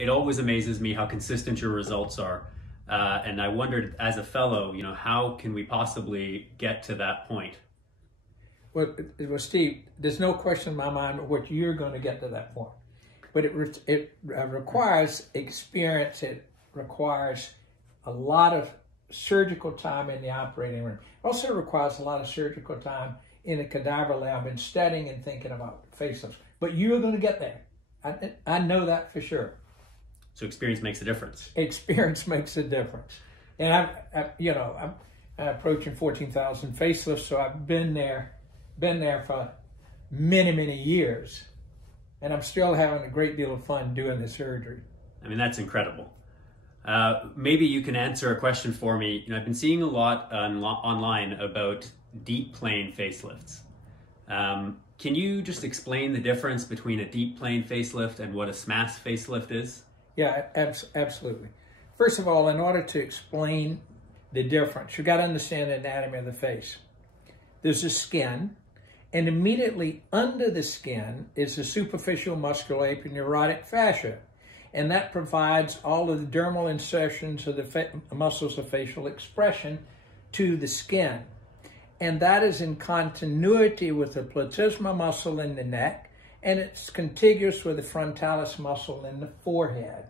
it always amazes me how consistent your results are. And I wondered, as a fellow, how can we possibly get to that point? Well, Steve, there's no question in my mind what you're going to get to that point. But it requires experience. It requires a lot of surgical time in the operating room. It also requires a lot of surgical time in a cadaver lab and studying and thinking about facelifts. But you're going to get there. I know that for sure. So experience makes a difference. Experience makes a difference. And I'm approaching 14,000 facelifts, so I've been there for many, many years. And I'm still having a great deal of fun doing the surgery. I mean, that's incredible. Maybe you can answer a question for me. I've been seeing a lot online about deep plane facelifts. Can you just explain the difference between a deep plane facelift and what a SMAS facelift is? Yeah, absolutely. First of all, in order to explain the difference, you've got to understand the anatomy of the face. There's a skin, and immediately under the skin is the superficial musculoaponeurotic fascia, and that provides all of the dermal insertions of the muscles of facial expression to the skin. And that is in continuity with the platysma muscle in the neck, and it's contiguous with the frontalis muscle in the forehead.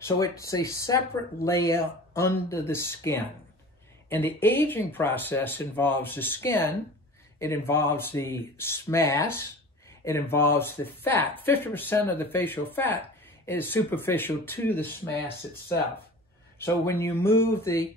So it's a separate layer under the skin. And the aging process involves the skin, it involves the SMAS, it involves the fat. 50% of the facial fat is superficial to the SMAS itself. So when you move the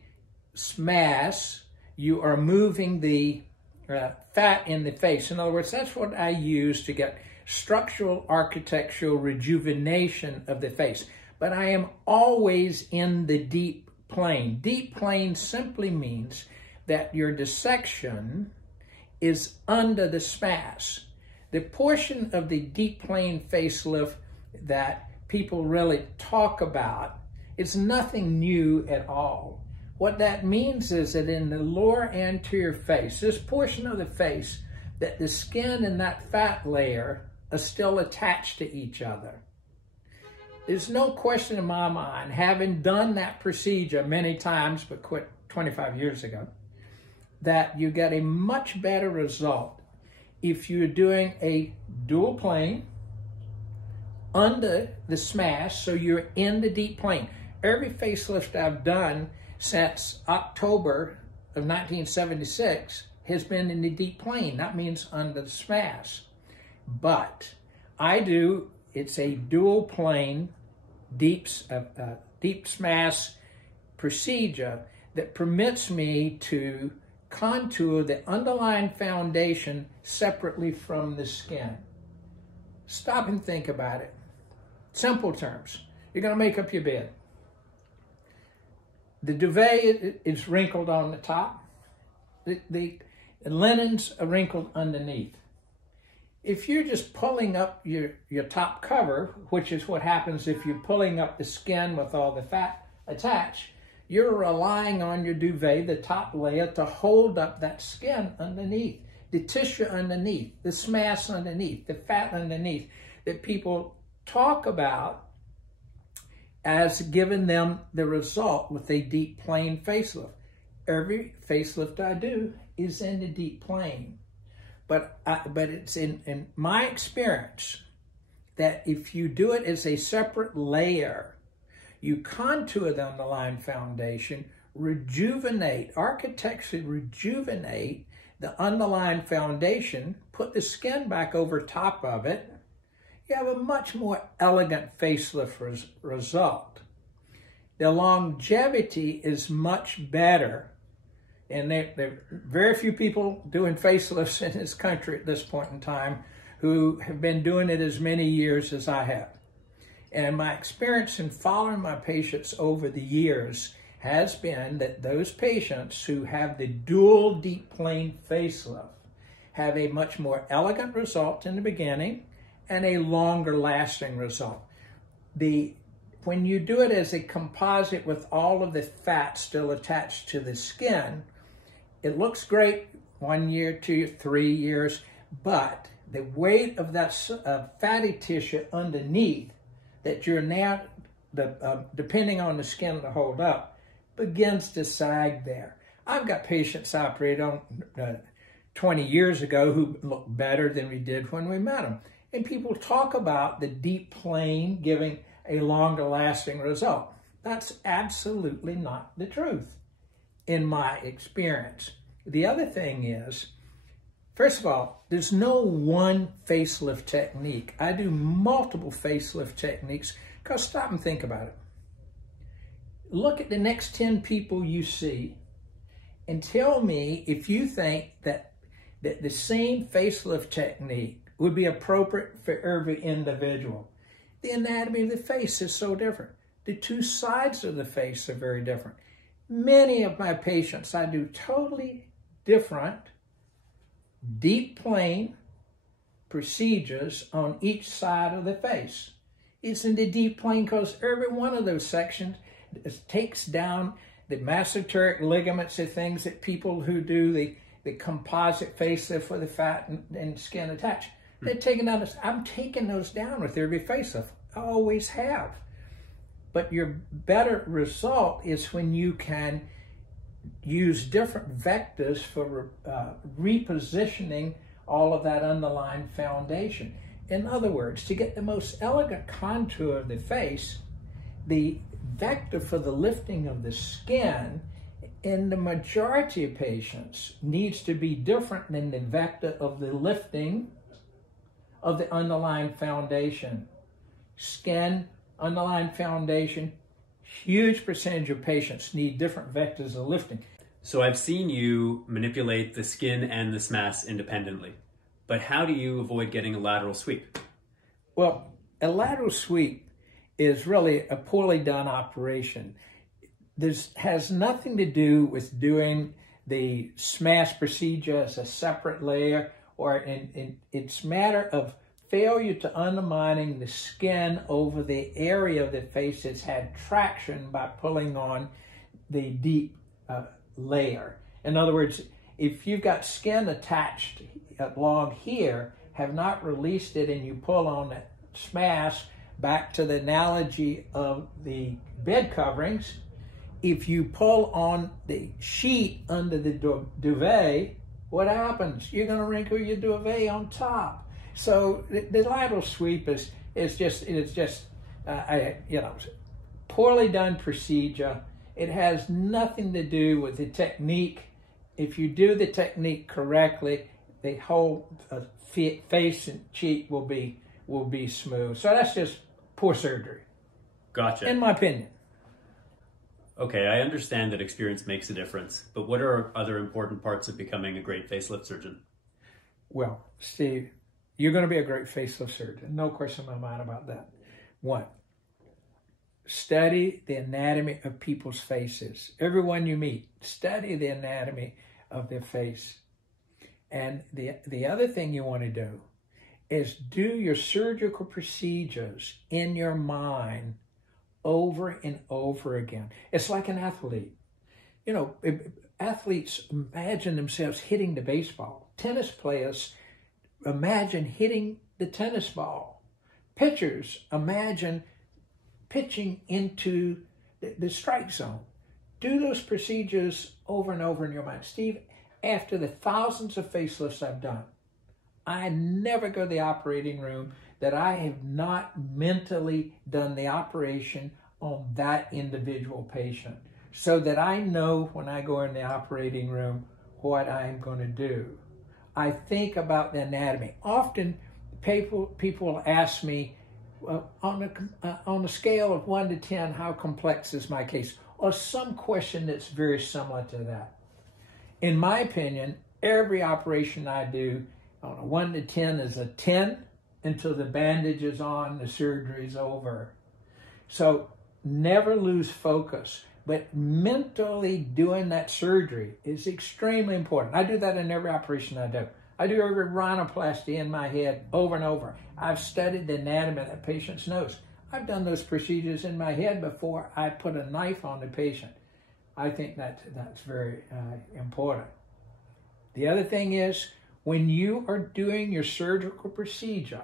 SMAS, you are moving the fat in the face. In other words, that's what I use to get structural, architectural rejuvenation of the face. But I am always in the deep plane. Deep plane simply means that your dissection is under the SMAS. The portion of the deep plane facelift that people really talk about is nothing new at all. What that means is that in the lower anterior face, this portion of the face, that the skin and that fat layer are still attached to each other. There's no question in my mind, having done that procedure many times, but quit 25 years ago, that you get a much better result if you're doing a dual plane under the SMAS, so you're in the deep plane. Every facelift I've done since October of 1976 has been in the deep plane. That means under the SMAS. But it's a dual plane deep SMAS procedure that permits me to contour the underlying foundation separately from the skin. Stop and think about it. Simple terms. You're going to make up your bed. The duvet is wrinkled on the top. The linens are wrinkled underneath. If you're just pulling up your top cover, which is what happens if you're pulling up the skin with all the fat attached, you're relying on your duvet, the top layer, to hold up that skin underneath, the tissue underneath, the SMAS underneath, the fat underneath, that people talk about as giving them the result with a deep plane facelift. Every facelift I do is in the deep plane. But it's in my experience that if you do it as a separate layer, you contour the underlying foundation, rejuvenate, architecturally rejuvenate the underlying foundation, put the skin back over top of it, you have a much more elegant facelift result. The longevity is much better. And there are very few people doing facelifts in this country at this point in time who have been doing it as many years as I have. And my experience in following my patients over the years has been that those patients who have the dual deep plane facelift have a much more elegant result in the beginning and a longer lasting result. When you do it as a composite with all of the fat still attached to the skin, it looks great 1 year, 2, 3 years, but the weight of that fatty tissue underneath that you're now depending on the skin to hold up, begins to sag there. I've got patients I operated on 20 years ago who look better than we did when we met them. And people talk about the deep plane giving a longer lasting result. That's absolutely not the truth in my experience. The other thing is, first of all, there's no one facelift technique. I do multiple facelift techniques because stop and think about it. Look at the next 10 people you see and tell me if you think that the same facelift technique would be appropriate for every individual. The anatomy of the face is so different. The two sides of the face are very different. Many of my patients, I do totally different deep plane procedures on each side of the face. It's in the deep plane because every one of those sections takes down the mesenteric ligaments, the things that people who do the composite facelift with the fat and skin attached. They're taking down this. I'm taking those down with every facelift. I always have. But your better result is when you can use different vectors for repositioning all of that underlying foundation. In other words, to get the most elegant contour of the face, the vector for the lifting of the skin in the majority of patients needs to be different than the vector of the lifting of the underlying foundation. Skin, underlying foundation, huge percentage of patients need different vectors of lifting. So I've seen you manipulate the skin and the SMAS independently, but how do you avoid getting a lateral sweep? Well, a lateral sweep is really a poorly done operation. This has nothing to do with doing the SMAS procedure as a separate layer, or it's a matter of failure to undermining the skin over the area of the face that's had traction by pulling on the deep layer. In other words, if you've got skin attached along here, have not released it, and you pull on that SMAS, back to the analogy of the bed coverings, if you pull on the sheet under the duvet, what happens? You're going to wrinkle your duvet on top. So the lateral sweep is just poorly done procedure. It has nothing to do with the technique. If you do the technique correctly, the whole face and cheek will be smooth. So that's just poor surgery. Gotcha. In my opinion. Okay, I understand that experience makes a difference, but what are other important parts of becoming a great facelift surgeon? Well, Steve, you're going to be a great facelift surgeon. No question in my mind about that. One, study the anatomy of people's faces. Everyone you meet, study the anatomy of their face. And the other thing you want to do is do your surgical procedures in your mind over and over again. It's like an athlete. You know, athletes imagine themselves hitting the baseball. Tennis players imagine hitting the tennis ball. Pitchers imagine pitching into the strike zone. Do those procedures over and over in your mind. Steve, after the thousands of facelifts I've done, I never go to the operating room that I have not mentally done the operation on that individual patient, so that I know when I go in the operating room what I'm going to do. I think about the anatomy. Often people ask me, well, on a scale of 1 to 10, how complex is my case? Or some question that's very similar to that. In my opinion, every operation I do on a 1 to 10 is a 10 until the bandage is on, the surgery is over. So never lose focus. But mentally doing that surgery is extremely important. I do that in every operation I do. I do every rhinoplasty in my head over and over. I've studied the anatomy of that patient's nose. I've done those procedures in my head before I put a knife on the patient. I think that's very important. The other thing is, when you are doing your surgical procedure,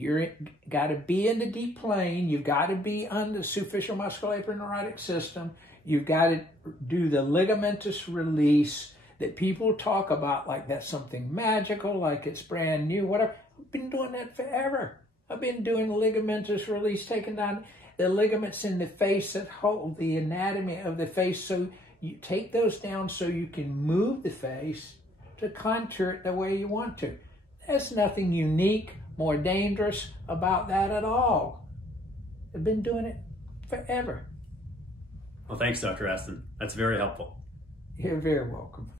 You've got to be in the deep plane. You've got to be on the superficial musculoaponeurotic system. You've got to do the ligamentous release that people talk about like that's something magical, like it's brand new, whatever. I've been doing that forever. I've been doing ligamentous release, taking down the ligaments in the face that hold the anatomy of the face. So you take those down so you can move the face to contour it the way you want to. There's nothing unique, more dangerous about that at all. I've been doing it forever. Well, thanks, Dr. Aston. That's very helpful. You're very welcome.